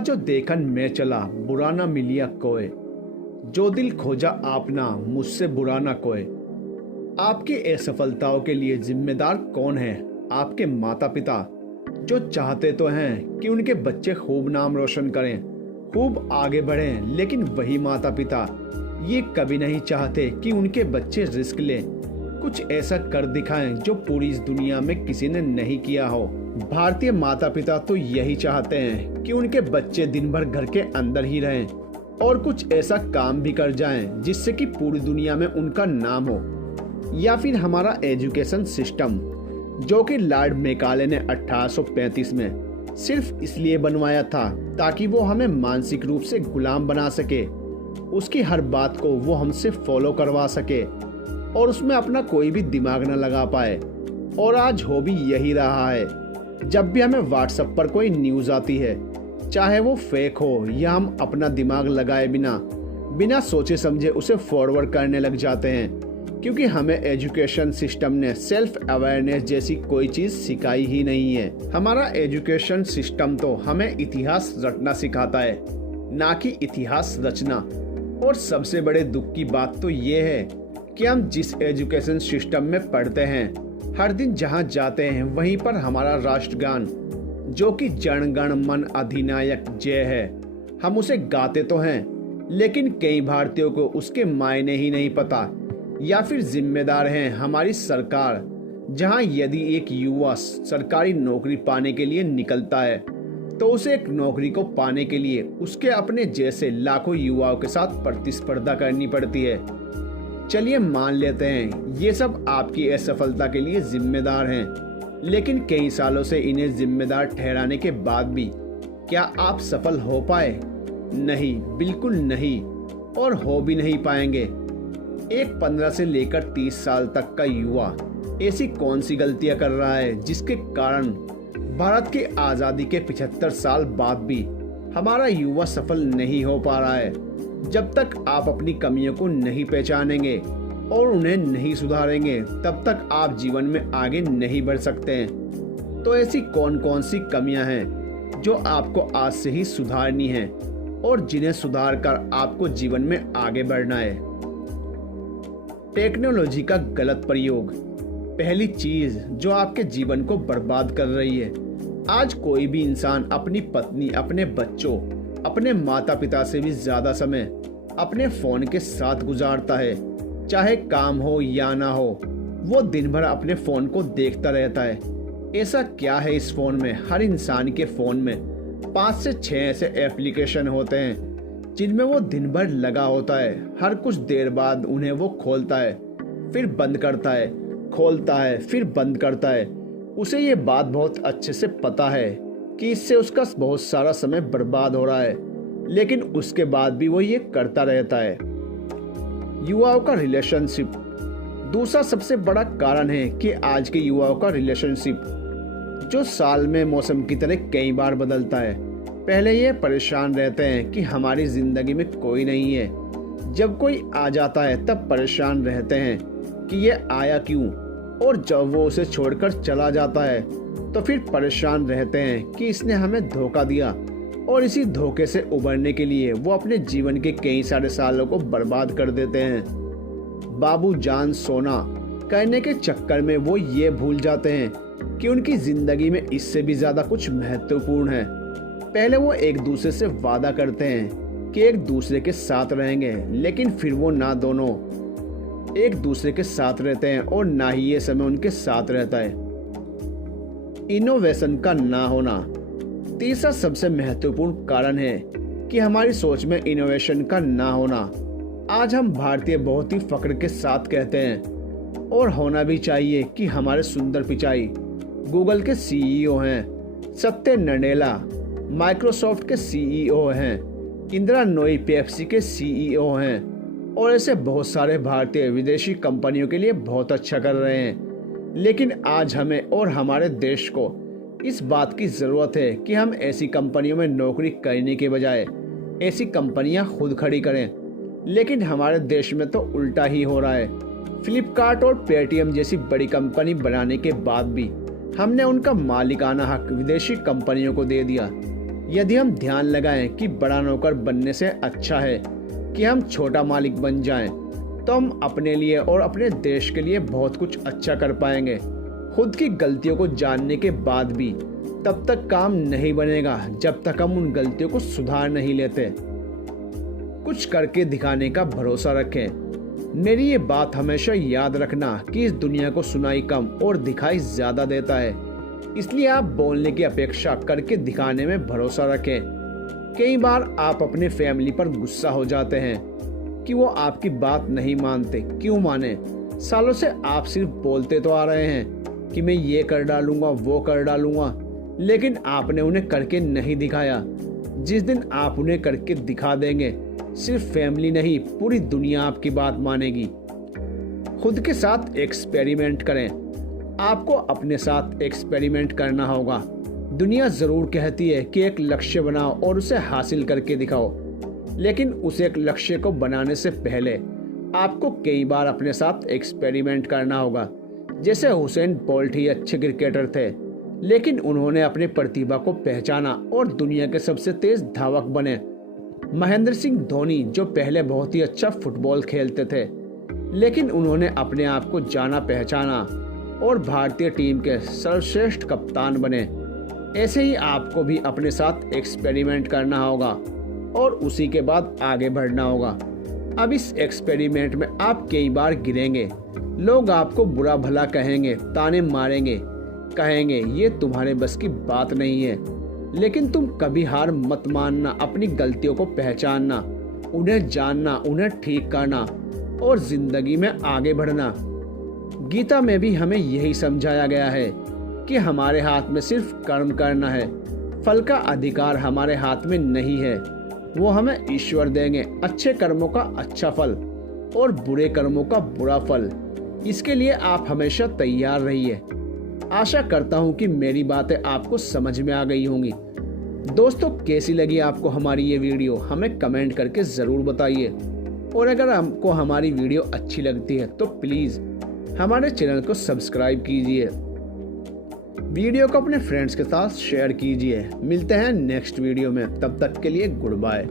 जो देखन मैं चला बुरा ना मिलिया कोय, जो दिल खोजा आपना मुझसे बुरा ना कोय। आपकी असफलताओं के लिए जिम्मेदार कौन है? आपके माता पिता, जो चाहते तो हैं कि उनके बच्चे खूब नाम रोशन करें, खूब आगे बढ़ें, लेकिन वही माता पिता ये कभी नहीं चाहते कि उनके बच्चे रिस्क लें, कुछ ऐसा कर दिखाएं जो पूरी इस दुनिया में किसी ने नहीं किया हो। भारतीय माता पिता तो यही चाहते हैं कि उनके बच्चे दिन भर घर के अंदर ही रहें और कुछ ऐसा काम भी कर जाएं जिससे कि पूरी दुनिया में उनका नाम हो। या फिर हमारा एजुकेशन सिस्टम, जो कि लॉर्ड मैकाले ने 1835 में सिर्फ इसलिए बनवाया था ताकि वो हमें मानसिक रूप से गुलाम बना सके, उसकी हर बात को वो हमसे फॉलो करवा सके और उसमें अपना कोई भी दिमाग न लगा पाए। और आज हो भी यही रहा है। जब भी हमें व्हाट्सएप पर कोई न्यूज़ आती है, चाहे वो फेक हो या हम अपना दिमाग लगाए बिना सोचे समझे उसे फॉरवर्ड करने लग जाते हैं, क्योंकि हमें एजुकेशन सिस्टम ने सेल्फ अवेयरनेस जैसी कोई चीज़ सिखाई ही नहीं है। हमारा एजुकेशन सिस्टम तो हमें इतिहास रटना सिखाता है, ना कि इतिहास रचना। और सबसे बड़े दुख की बात तो ये है कि हम जिस एजुकेशन सिस्टम में पढ़ते हैं, हर दिन जहां जाते हैं वहीं पर हमारा राष्ट्रगान, जो कि जन गण मन अधिनायक जय है, हम उसे गाते तो हैं, लेकिन कई भारतीयों को उसके मायने ही नहीं पता। या फिर जिम्मेदार हैं हमारी सरकार, जहां यदि एक युवा सरकारी नौकरी पाने के लिए निकलता है तो उसे एक नौकरी को पाने के लिए उसके अपने जैसे लाखों युवाओं के साथ प्रतिस्पर्धा करनी पड़ती है। चलिए मान लेते हैं ये सब आपकी असफलता के लिए जिम्मेदार हैं, लेकिन कई सालों से इन्हें जिम्मेदार ठहराने के बाद भी क्या आप सफल हो पाए? नहीं, बिल्कुल नहीं, और हो भी नहीं पाएंगे। एक 15 से लेकर 30 साल तक का युवा ऐसी कौन सी गलतियां कर रहा है जिसके कारण भारत की आज़ादी के 75 साल बाद भी हमारा युवा सफल नहीं हो पा रहा है? जब तक आप अपनी कमियों को नहीं पहचानेंगे और उन्हें नहीं सुधारेंगे, तब तक आप जीवन में आगे नहीं बढ़ सकते हैं। तो ऐसी कौन कौन सी कमियां हैं जो आपको आज से ही सुधारनी हैं और जिन्हें सुधार कर आपको जीवन में आगे बढ़ना है? टेक्नोलॉजी का गलत प्रयोग पहली चीज जो आपके जीवन को बर्बाद कर रही है। आज कोई भी इंसान अपनी पत्नी, अपने बच्चों, अपने माता पिता से भी ज्यादा समय अपने फोन के साथ गुजारता है। चाहे काम हो या ना हो, वो दिन भर अपने फोन को देखता रहता है। ऐसा क्या है इस फोन में? हर इंसान के फोन में 5 से 6 ऐसे एप्लीकेशन होते हैं जिनमें वो दिन भर लगा होता है। हर कुछ देर बाद उन्हें वो खोलता है, फिर बंद करता है, खोलता है, फिर बंद करता है। उसे ये बात बहुत अच्छे से पता है कि इससे उसका बहुत सारा समय बर्बाद हो रहा है, लेकिन उसके बाद भी वो ये करता रहता है। युवाओं का रिलेशनशिप दूसरा सबसे बड़ा कारण है कि आज के युवाओं का रिलेशनशिप, जो साल में मौसम की तरह कई बार बदलता है। पहले ये परेशान रहते हैं कि हमारी जिंदगी में कोई नहीं है, जब कोई आ जाता है तब परेशान रहते हैं कि ये आया क्यों, और जब वो उसे छोड़कर चला जाता है तो फिर परेशान रहते हैं कि इसने हमें धोखा दिया। और इसी धोखे से उबरने के लिए वो अपने जीवन के कई सारे सालों को बर्बाद कर देते हैं। बाबू जान सोना करने के चक्कर में वो ये भूल जाते हैं कि उनकी जिंदगी में इससे भी ज्यादा कुछ महत्वपूर्ण है। पहले वो एक दूसरे से वादा करते हैं कि एक दूसरे के साथ रहेंगे, लेकिन फिर वो ना दोनों एक दूसरे के साथ रहते हैं और ना ही ये समय उनके साथ रहता है। इनोवेशन का ना होना तीसरा सबसे महत्वपूर्ण कारण है कि हमारी सोच में इनोवेशन का ना होना। आज हम भारतीय बहुत ही फख्र के साथ कहते हैं, और होना भी चाहिए, कि हमारे सुंदर पिचाई गूगल के सीईओ हैं, सत्य नडेला माइक्रोसॉफ्ट के सीईओ हैं, इंदिरा नोई पेप्सी के सीईओ हैं, और ऐसे बहुत सारे भारतीय विदेशी कंपनियों के लिए बहुत अच्छा कर रहे हैं। लेकिन आज हमें और हमारे देश को इस बात की ज़रूरत है कि हम ऐसी कंपनियों में नौकरी करने के बजाय ऐसी कंपनियां खुद खड़ी करें। लेकिन हमारे देश में तो उल्टा ही हो रहा है। फ्लिपकार्ट और पेटीएम जैसी बड़ी कंपनी बनाने के बाद भी हमने उनका मालिकाना हक विदेशी कंपनियों को दे दिया। यदि हम ध्यान लगाएं कि बड़ा नौकर बनने से अच्छा है कि हम छोटा मालिक बन जाएं, तो हम अपने लिए और अपने देश के लिए बहुत कुछ अच्छा कर पाएंगे। खुद की गलतियों को जानने के बाद भी तब तक काम नहीं बनेगा जब तक हम उन गलतियों को सुधार नहीं लेते। कुछ करके दिखाने का भरोसा रखें। मेरी ये बात हमेशा याद रखना कि इस दुनिया को सुनाई कम और दिखाई ज्यादा देता है, इसलिए आप बोलने की अपेक्षा करके दिखाने में भरोसा रखें। कई बार आप अपने फैमिली पर गुस्सा हो जाते हैं कि वो आपकी बात नहीं मानते। क्यों माने? सालों से आप सिर्फ बोलते तो आ रहे हैं कि मैं ये कर डालूंगा, वो कर डालूंगा, लेकिन आपने उन्हें करके नहीं दिखाया। जिस दिन आप उन्हें करके दिखा देंगे, सिर्फ फैमिली नहीं पूरी दुनिया आपकी बात मानेगी। खुद के साथ एक्सपेरिमेंट करें। आपको अपने साथ एक्सपेरिमेंट करना होगा। दुनिया जरूर कहती है कि एक लक्ष्य बनाओ और उसे हासिल करके दिखाओ, लेकिन उस एक लक्ष्य को बनाने से पहले आपको कई बार अपने साथ एक्सपेरिमेंट करना होगा। जैसे हुसैन बोल्ट ही अच्छे क्रिकेटर थे, लेकिन उन्होंने अपनी प्रतिभा को पहचाना और दुनिया के सबसे तेज धावक बने। महेंद्र सिंह धोनी जो पहले बहुत ही अच्छा फुटबॉल खेलते थे, लेकिन उन्होंने अपने आप को जाना पहचाना और भारतीय टीम के सर्वश्रेष्ठ कप्तान बने। ऐसे ही आपको भी अपने साथ एक्सपेरिमेंट करना होगा और उसी के बाद आगे बढ़ना होगा। अब इस एक्सपेरिमेंट में आप कई बार गिरेंगे। लोग आपको बुरा भला कहेंगे, ताने मारेंगे, कहेंगे ये तुम्हारे बस की बात नहीं है, लेकिन तुम कभी हार मत मानना। अपनी गलतियों को पहचानना, उन्हें जानना, उन्हें ठीक करना और जिंदगी में आगे बढ़ना। गीता में भी हमें यही समझाया गया है कि हमारे हाथ में सिर्फ कर्म करना है, फल का अधिकार हमारे हाथ में नहीं है, वो हमें ईश्वर देंगे। अच्छे कर्मों का अच्छा फल और बुरे कर्मों का बुरा फल, इसके लिए आप हमेशा तैयार रहिए। आशा करता हूँ कि मेरी बातें आपको समझ में आ गई होंगी। दोस्तों, कैसी लगी आपको हमारी ये वीडियो हमें कमेंट करके ज़रूर बताइए, और अगर आपको हमारी वीडियो अच्छी लगती है तो प्लीज़ हमारे चैनल को सब्सक्राइब कीजिए, वीडियो को अपने फ्रेंड्स के साथ शेयर कीजिए। मिलते हैं नेक्स्ट वीडियो में, तब तक के लिए गुड बाय।